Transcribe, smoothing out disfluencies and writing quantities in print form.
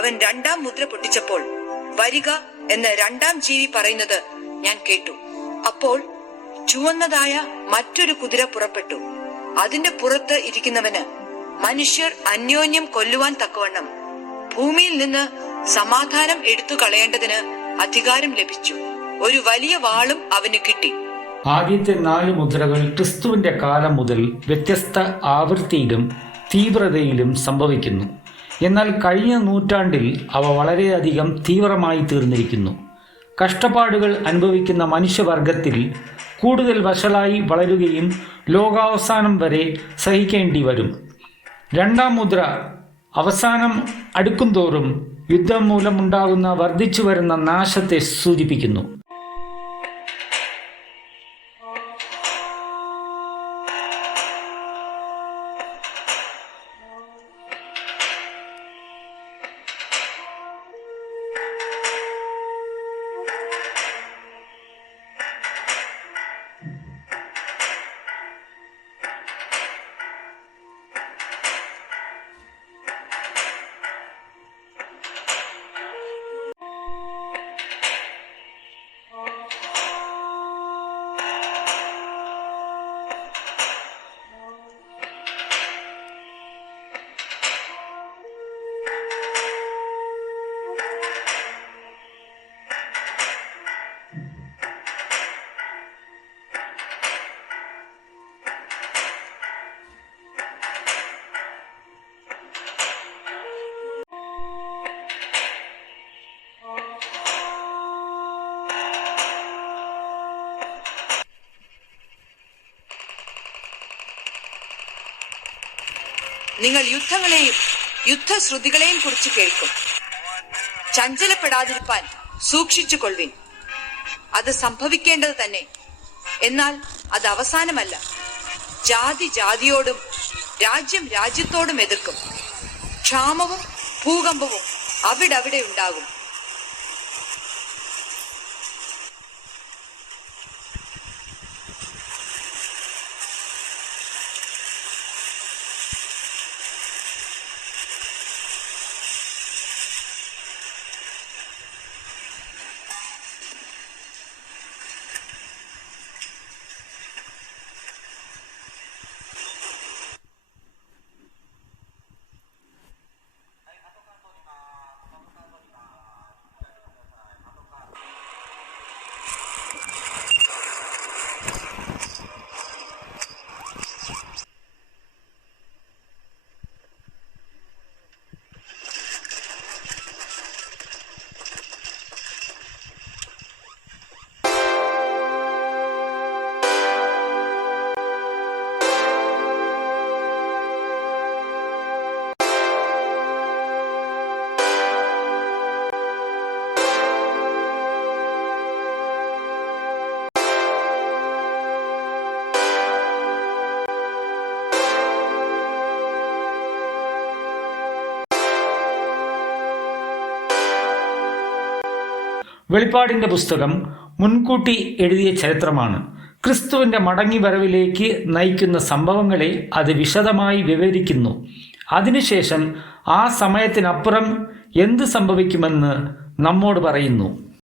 അവൻ രണ്ടാം മുദ്ര പൊട്ടിച്ചപ്പോൾ വരിക എന്ന രണ്ടാം ജീവി പറയുന്നത് ഞാൻ കേട്ടു. അപ്പോൾ ചുവന്നതായ മറ്റൊരു കുതിര പുറപ്പെട്ടു. അതിന്റെ പുറത്ത് ഇരിക്കുന്നവന് മനുഷ്യർ അന്യോന്യം കൊല്ലുവാൻ തക്കവണ്ണം ഭൂമിയിൽ നിന്ന് സമാധാനം എടുത്തു കളയേണ്ടതിന് അധികാരം ലഭിച്ചു. ഒരു വലിയ വാളും അവന് കിട്ടി. ആദ്യത്തെ 4 മുദ്രകൾ ക്രിസ്തുവിന്റെ കാലം മുതൽ വ്യത്യസ്ത ആവൃത്തിയിലും തീവ്രതയിലും സംഭവിക്കുന്നു. എന്നാൽ കഴിഞ്ഞ നൂറ്റാണ്ടിൽ അവ വളരെയധികം തീവ്രമായി തീർന്നിരിക്കുന്നു. കഷ്ടപ്പാടുകൾ അനുഭവിക്കുന്ന മനുഷ്യവർഗത്തിൽ കൂടുതൽ വഷളായി വളരുകയും ലോകാവസാനം വരെ സഹിക്കേണ്ടി വരും. രണ്ടാം മുദ്ര അവസാനം അടുക്കുംതോറും യുദ്ധം മൂലമുണ്ടാകുന്ന വർദ്ധിച്ചു വരുന്ന നാശത്തെ സൂചിപ്പിക്കുന്നു. നിങ്ങൾ യുദ്ധങ്ങളെയും യുദ്ധശ്രുതികളെയും കുറിച്ച് കേൾക്കും. ചഞ്ചലപ്പെടാതിരിപ്പാൻ സൂക്ഷിച്ചു കൊള്ളുവിൻ. അത് സംഭവിക്കേണ്ടത് തന്നെ. എന്നാൽ അത് അവസാനമല്ല. ജാതി ജാതിയോടും രാജ്യം രാജ്യത്തോടും എതിർക്കും. ക്ഷാമവും ഭൂകമ്പവും അവിടെ ഉണ്ടാകും. വെളിപ്പാടിൻ്റെ പുസ്തകം മുൻകൂട്ടി എഴുതിയ ചരിത്രമാണ്. ക്രിസ്തുവിൻ്റെ മടങ്ങിവരവിലേക്ക് നയിക്കുന്ന സംഭവങ്ങളെ അത് വിശദമായി വിവരിക്കുന്നു. അതിനുശേഷം ആ സമയത്തിനപ്പുറം എന്ത് സംഭവിക്കുമെന്ന് നമ്മോട് പറയുന്നു.